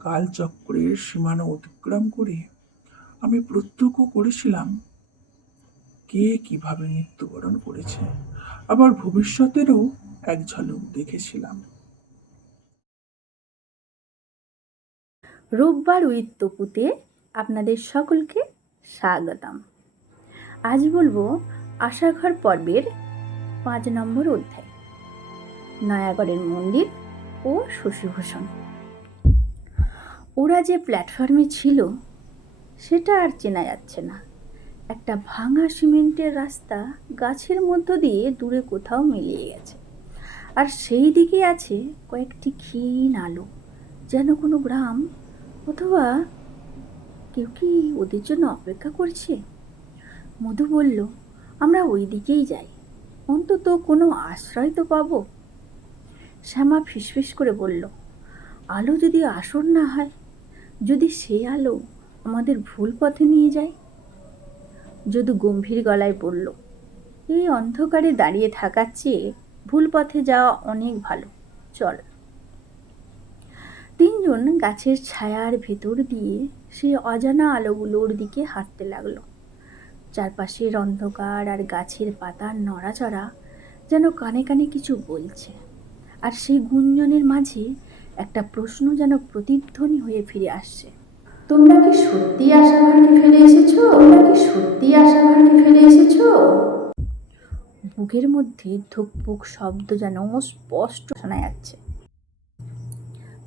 কালচক্রের সীমানা অতিক্রম করে আমি প্রত্যক্ষ করেছিলাম কে কিভাবে মৃত্যুবরণ করেছে, আবার ভবিষ্যতেরও এক ঝলক দেখেছিলাম। রোববার উইথ তপুতে আপনাদের সকলকে স্বাগতম। আজ বলবো আশাঘর পর্বের 5 নম্বর অধ্যায়, নয়াগড়ের মন্দির ও শশীভূষণ। ওরা যে প্ল্যাটফর্মে ছিল সেটা আর চেনা যাচ্ছে না। একটা ভাঙা সিমেন্টের রাস্তা গাছের মধ্য দিয়ে দূরে কোথাও মিলিয়ে গেছে, আর সেই দিকে আছে কয়েকটি ক্ষীণ আলো, যেন কোনো গ্রাম অথবা কেউ কি ওদের জন্য অপেক্ষা করছে। মধু বলল, আমরা ওই দিকেই যাই, অন্তত কোনো আশ্রয় তো পাবো। শ্যামা ফিসফিস করে বলল, আলো যদি আসর না হয়, যদি সেই আলো আমাদের ভুল পথে নিয়ে যায়। যদু গম্ভীর গলায় বলল, এই অন্ধকারে দাঁড়িয়ে থাকার চেয়ে ভুল পথে যাওয়া অনেক ভালো, চল। তিনজন গাছের ছায়ার ভেতর দিয়ে সেই অজানা আলোগুলোর দিকে হাঁটতে লাগলো। চারপাশের অন্ধকার আর গাছের পাতার নড়াচড়া যেন কানে কানে কিছু বলছে, আর সেই গুঞ্জনের মাঝে একটা প্রশ্ন যেন প্রতিধ্বনি হয়ে ফিরে আসছে, তোমরা কি সত্যি আশাঘরকে ফেলে এসেছো? বুকের মধ্যে ধুকপুক শব্দ যেন স্পষ্ট শোনা যাচ্ছে।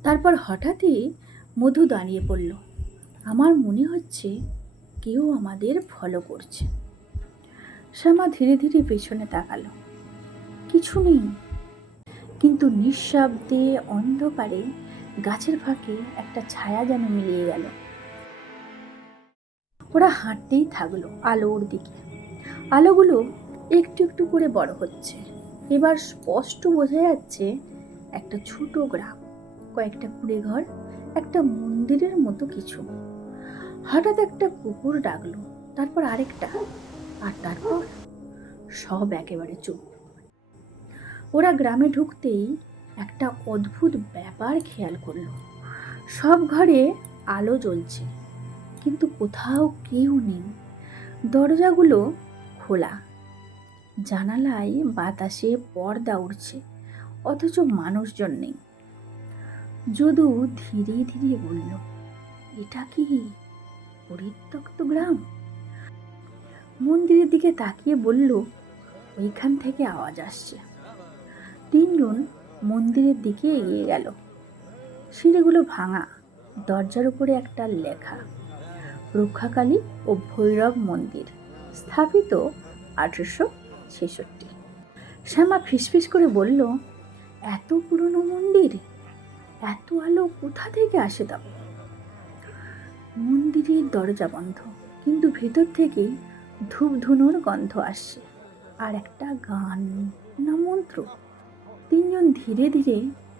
তারপর হঠাৎই মধু দাঁড়িয়ে পড়ল। আমার মনে হচ্ছে কেউ আমাদের ফলো করছে। শ্যামা ধীরে ধীরে পেছনে তাকালো। কিছু নেই, কিন্তু নিঃশব্দে অন্ধকারে গাছের ফাঁকে একটা ছায়া যেন মিলিয়ে গেল। ওরা হাঁটতেই থাকলো আলোর দিকে। আলোগুলো একটু একটু করে বড় হচ্ছে। এবার স্পষ্ট বোঝা যাচ্ছে একটা ছোট গ্রাম, কয়েকটা কুড়ে ঘর, একটা মন্দিরের মতো কিছু। হঠাৎ একটা কুকুর ডাকলো, তারপর আরেকটা, আর তারপর সব একেবারে চুপ। ওরা গ্রামে ঢুকতেই একটা অদ্ভুত ব্যাপার খেয়াল করলো। সব ঘরে আলো জ্বলছে, কিন্তু কোথাও কেউ নেই। দরজাগুলো খোলা, জানালায় বাতাসে পর্দা উড়ছে, অথচ মানুষজন নেই। যদু ধীরে ধীরে বলল, এটা কি পরিত্যক্ত গ্রাম? মন্দিরের দিকে তাকিয়ে বলল, ওইখান থেকে আওয়াজ আসছে। তিনজন মন্দিরের দিকে এগিয়ে গেল। সিঁড়িগুলো ভাঙা, দরজার উপরে একটা লেখা, রক্ষাকালী ও ভৈরব মন্দির, স্থাপিত 1866। শ্যামা ফিসফিস করে বলল, এত পুরনো মন্দির, এত আলো কোথা থেকে আসে তবে? মন্দিরের দরজা বন্ধ, কিন্তু ভেতর থেকে ধূপ ধুনোর গন্ধ আসছে, আর একটা গান না মন্ত্র। তিনজন ধীরে ধীরে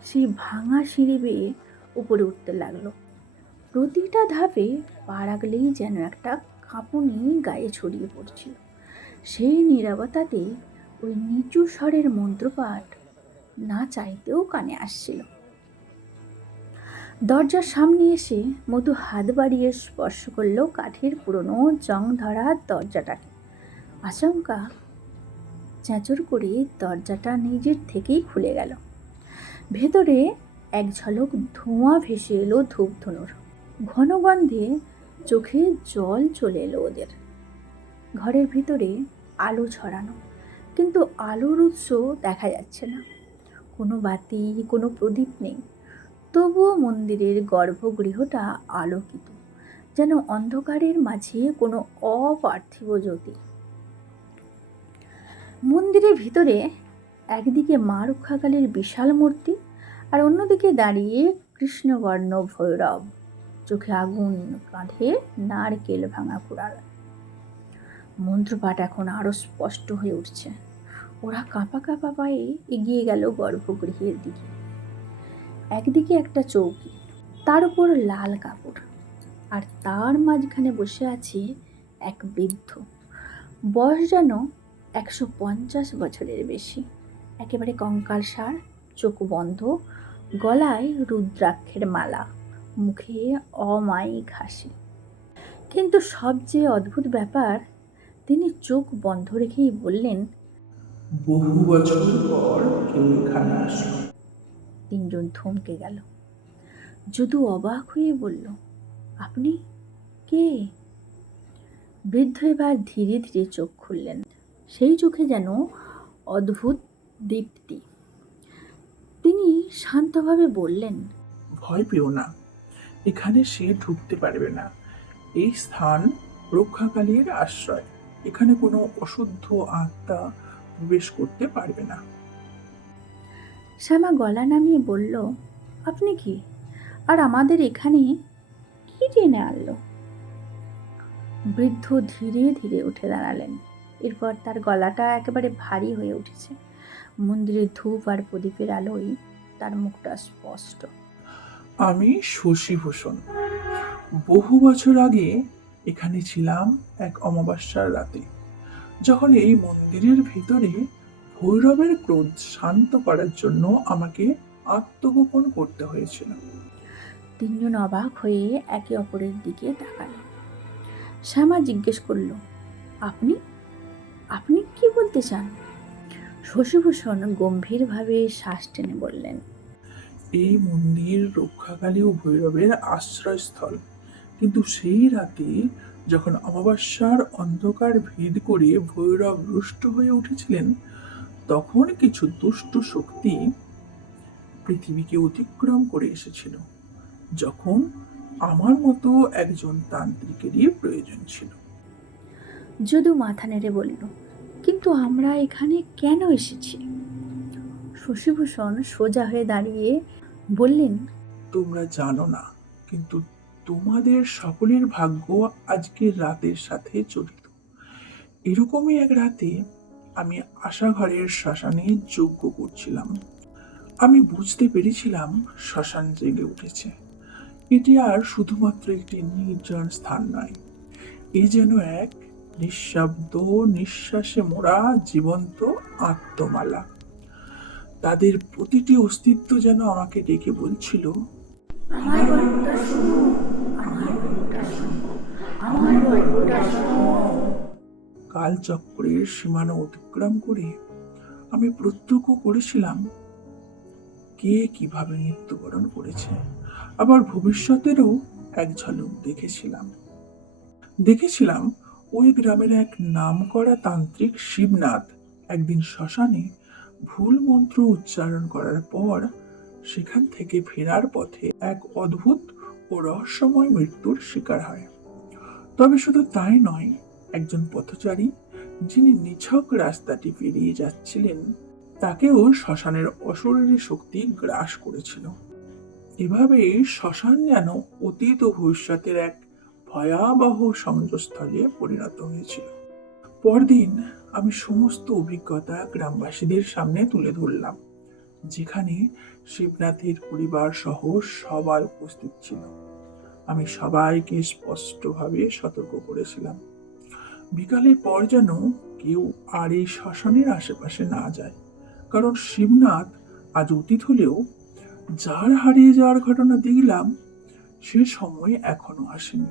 সেই ভাঙা সিঁড়ি বেয়ে উপরে উঠতে লাগলো। প্রতিটা ধাপে পা রাখলেই যেন একটা কাঁপুনি গায়ে ছড়িয়ে পড়ছিল। সেই নীরবতাতে ওই নিচু স্বরের মন্ত্রপাঠ না চাইতেও কানে আসছিল। দরজার সামনে এসে মধু হাত বাড়িয়ে স্পর্শ করলো কাঠের পুরনো জং ধরা দরজাটাকে। আচমকা চেঁচড় করে দরজাটা নিজের থেকেই খুলে গেল। ভেতরে এক ঝলক ধোঁয়া ভেসে এলো ধূপধুনোর। ঘন গন্ধে চোখে জল চলে এলো ওদের। ঘরের ভিতরে আলো ছড়ানো, কিন্তু আলোর উৎস দেখা যাচ্ছে না। কোনো বাতি, কোনো প্রদীপ নেই। তবুও মন্দিরের গর্ভগৃহটা আলোকিত, যেন অন্ধকারের মাঝে কোনো অপার্থিব জ্যোতি। মন্দিরের ভিতরে একদিকে মা রক্ষাকালীর বিশাল মূর্তি, আর অন্যদিকে দাঁড়িয়ে কৃষ্ণবর্ণ ভৈরব, চোখে আগুন, কাঁধে নারকেল ভাঙা কুড়াল। মন্ত্রপাঠ এখন আরো স্পষ্ট হয়ে উঠছে। ওরা কাঁপা কাঁপা পায়ে এগিয়ে গেল গর্ভগৃহের দিকে। একদিকে একটা চৌকি, তার উপর লাল কাপড়, আর তার মাঝখানে বসে আছে এক বৃদ্ধ, বয়স যেন 150 বছরের বেশি। একেবারে কঙ্কালসার, চোখ বন্ধ, গলায় রুদ্রাক্ষের মালা, মুখে অমায়িক হাসি। কিন্তু সবচেয়ে অদ্ভুত ব্যাপার, তিনি চোখ বন্ধ রেখেই বললেন, বহু বছর পর কেউ এখানে আসলো। তিনজন থমকে গেল। যদু অবাক হয়ে বলল, আপনি কে? বৃদ্ধ এবার ধীরে ধীরে চোখ খুললেন। সেই চোখে যেন অদ্ভুত দীপ্তি। তিনি শান্তভাবে বললেন, ভয় পেও না, এখানে সে ঢুকতে পারবে না। এই স্থান রক্ষাকালীর আশ্রয়। এখানে কোনো অশুদ্ধ আত্মা প্রবেশ করতে পারবে না। শ্যামা গলা নামিয়ে বলল, আপনি কি? আর আমাদের এখানে কি টেনে আনলো? বৃদ্ধ ধীরে ধীরে উঠে দাঁড়ালেন। এরপর তার গলাটা একেবারে ভারী হয়ে উঠেছে। মন্দিরের ধূপ আর প্রদীপের আলোয় তার মুখটা স্পষ্ট। আমি শশীভূষণ। বহু বছর আগে এখানে ছিলাম এক অমাবস্যার রাতে, যখন এই মন্দিরের ভিতরে ভৈরবের ক্রোধ শান্ত করার জন্য আমাকে আত্মগোপন করতে হয়েছিল। তিনজন অবাক হয়ে একে অপরের দিকে তাকালো। শ্যামা জিজ্ঞেস করল, আপনি আপনি কি বলতে চান? শশীভূষণ গম্ভীরভাবে শ্বাস টেনে বললেন, এই মন্দির রক্ষাকালী ও ভৈরবের আশ্রয়স্থল। কিন্তু সেই রাতে যখন অমাবস্যার অন্ধকার ভেদ করে ভৈরব রুষ্ট হয়ে উঠেছিলেন, তখন কিছু দুষ্ট শক্তি পৃথিবীকে অতিক্রম করে এসেছিল, যখন আমার মতো একজন তান্ত্রিকেরই প্রয়োজন ছিল। যদু মাথা নেড়ে বলল, কিন্তু আমরা এখানে কেন এসেছি? শশীভূষণ সোজা হয়ে দাঁড়িয়ে বললেন, তোমরা জানো না, কিন্তু তোমাদের সকলের ভাগ্য আজকের রাতের সাথে জড়িত। এরকমই এক রাতে আমি আশাঘরের শ্মশানে যজ্ঞ করছিলাম। আমি বুঝতে পেরেছিলাম শ্মশান জেগে উঠেছে। এটি আর শুধুমাত্র একটি নির্জন স্থান নয়, এ যেন এক নিঃশব্দ, নিঃশ্বাসে মোড়া জীবন্ত আত্মমালা। তাদের প্রতিটি অস্তিত্ব যেন আমাকে ডেকে বলছিল, কালচক্রের সীমানা অতিক্রম করে আমি প্রত্যক্ষ করেছিলাম কে কিভাবে মৃত্যুবরণ করেছে। আবার ভবিষ্যতেরও এক ঝলক দেখেছিলাম ওই গ্রামের এক নামকরা তান্ত্রিক শিবনাথ একদিন শ্মশানে ভুল মন্ত্র উচ্চারণ করার পর সেখান থেকে ফেরার পথে এক অদ্ভুত ও রহস্যময় মৃত্যুর শিকার হয়। তবে শুধু তাই নয়, একজন পথচারী যিনি নিছক রাস্তাটি পেরিয়ে যাচ্ছিলেন, তাকেও শ্মশানের অশরীরী শক্তি গ্রাস করেছিল। এভাবে শ্মশান যেন অতীত ও ভবিষ্যতের এক ভয়াবহ সংযোগস্থলে পরিণত হয়েছিল। পরদিন আমি সমস্ত অভিজ্ঞতা গ্রামবাসীদের সামনে তুলে ধরলাম, যেখানে শিবনাথের পরিবার সহ সবাই উপস্থিত ছিল। আমি সবাইকে স্পষ্টভাবে সতর্ক করেছিলাম, বিকালের পর যেন কেউ আর এই শ্মশানের আশেপাশে না যায়, কারণ শিবনাথ আজ অতীত হলেও যার হারিয়ে যাওয়ার ঘটনা দেখলাম সে সময় এখনো আসেনি,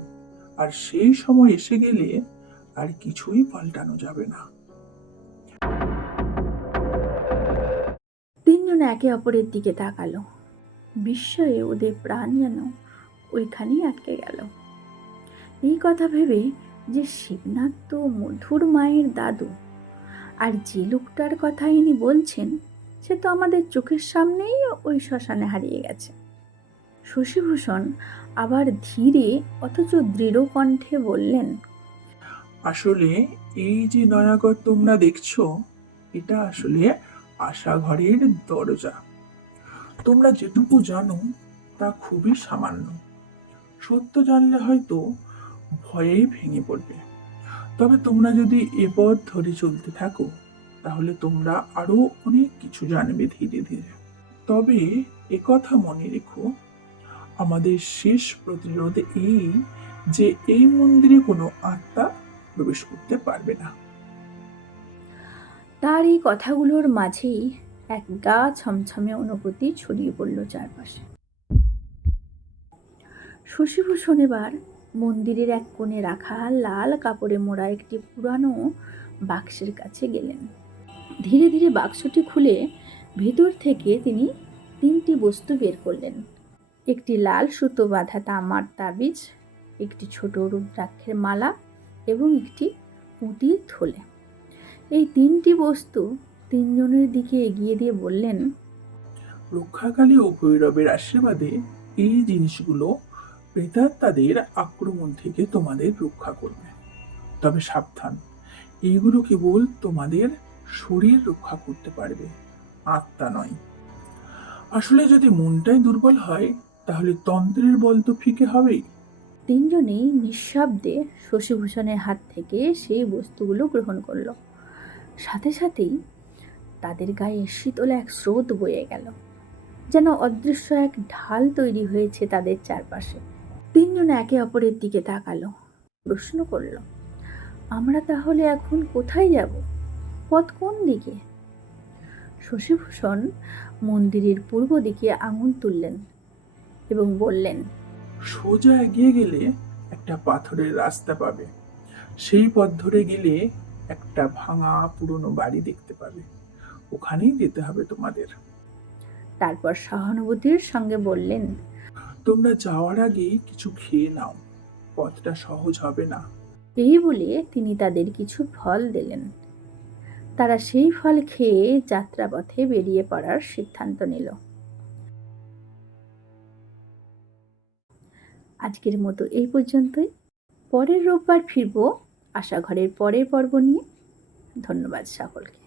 আর সেই সময় এসে গেলে আর কিছুই পাল্টানো যাবে না। তিনজন একে অপরের দিকে তাকালো। বিস্ময়ে ওদের প্রাণ যেন ওইখানেই আটকে গেল। এই কথা ভেবে যে শিবনাথ তো মধুর মায়ের দাদু, আর যে লোকটার কথা ইনি বলছেন সে তো আমাদের চোখের সামনেই ওই শ্মশানে হারিয়ে গেছে। শশীভূষণ আবার ধীরে অথচ দৃঢ় কণ্ঠে বললেন, আসলে এই যে নয়াগর তোমরা দেখছো, এটা আসলে আশাঘরের দরজা। তোমরা যেটুকু জানো তা খুবই সামান্য। সত্য জানলে হয়তো ভয়ে ভেঙে পড়বে। তবে তোমরা যদি এ পথ ধরে চলতে থাকো, তাহলে তোমরা আরো অনেক কিছু জানবে ধীরে ধীরে। তবে একথা মনে রেখো, আমাদের শেষ প্রতিরোধ এই যে এই মন্দিরে কোনো আত্মা প্রবেশ করতে পারবে না। তার এই কথাগুলোর মাঝেই এক গা ছমছমে অনুভূতি ছড়িয়ে পড়ল চারপাশে। শশীভূষণ এবার মন্দিরের এক কোণে রাখা লাল কাপড়ে মোড়া একটি পুরানো বাক্সের কাছে গেলেন। ধীরে ধীরে বাক্সটি খুলে ভেতর থেকে তিনি 3টি বস্তু বের করলেন। একটি লাল সুতো বাঁধা তামার তাবিজ, একটি ছোট রুদ্রাক্ষের মালা এবং একটি পুঁতির থলে। এই 3টি বস্তু 3 জনের দিকে এগিয়ে দিয়ে বললেন, রক্ষাকালী ও ভৈরবের আশীর্বাদে এই জিনিসগুলো প্রেতাত্মাদের আক্রমণ থেকে তোমাদের রক্ষা করবে। তবে সাবধান, এইগুলো কেবল তোমাদের শরীর রক্ষা করতে পারবে, আত্মা নয়। আসলে যদি মনটাই দুর্বল হয় তাহলে তন্ত্রের বল তো ফিকে হবেই। 3 জনেই নিঃশব্দে শশীভূষণের হাত থেকে সেই বস্তুগুলো গ্রহণ করল। সাথে সাথেই তাদের গায়ে শীতল এক স্রোত বয়ে গেল, যেন অদৃশ্য এক ঢাল তৈরি হয়েছে তাদের চারপাশে। 3 জন একে অপরের দিকে তাকালো, প্রশ্ন করল, আমরা তাহলে এখন কোথায় যাব? পথ কোন দিকে? শশীভূষণ মন্দিরের পূর্ব দিকে আঙুল তুললেন এবং বললেন, সোজা এগিয়ে গেলে একটা পাথরের রাস্তা পাবে। সেই পথ ধরে গেলে একটা ভাঙা পুরনো বাড়ি দেখতে পাবে। ওখানেই যেতে হবে তোমাদের। তারপর সহানুভূতির সঙ্গে বললেন, তোমরা যাওয়ার আগে কিছু খেয়ে নাও, পথটা সহজ হবে না। এই বলে তিনি তাদের কিছু ফল দিলেন। তারা সেই ফল খেয়ে যাত্রাপথে বেরিয়ে পড়ার সিদ্ধান্ত নিল। আজকের মতো এই পর্যন্তই। পরের রোববার ফিরব আশাঘরের পরের পর্ব নিয়ে। ধন্যবাদ সকলকে।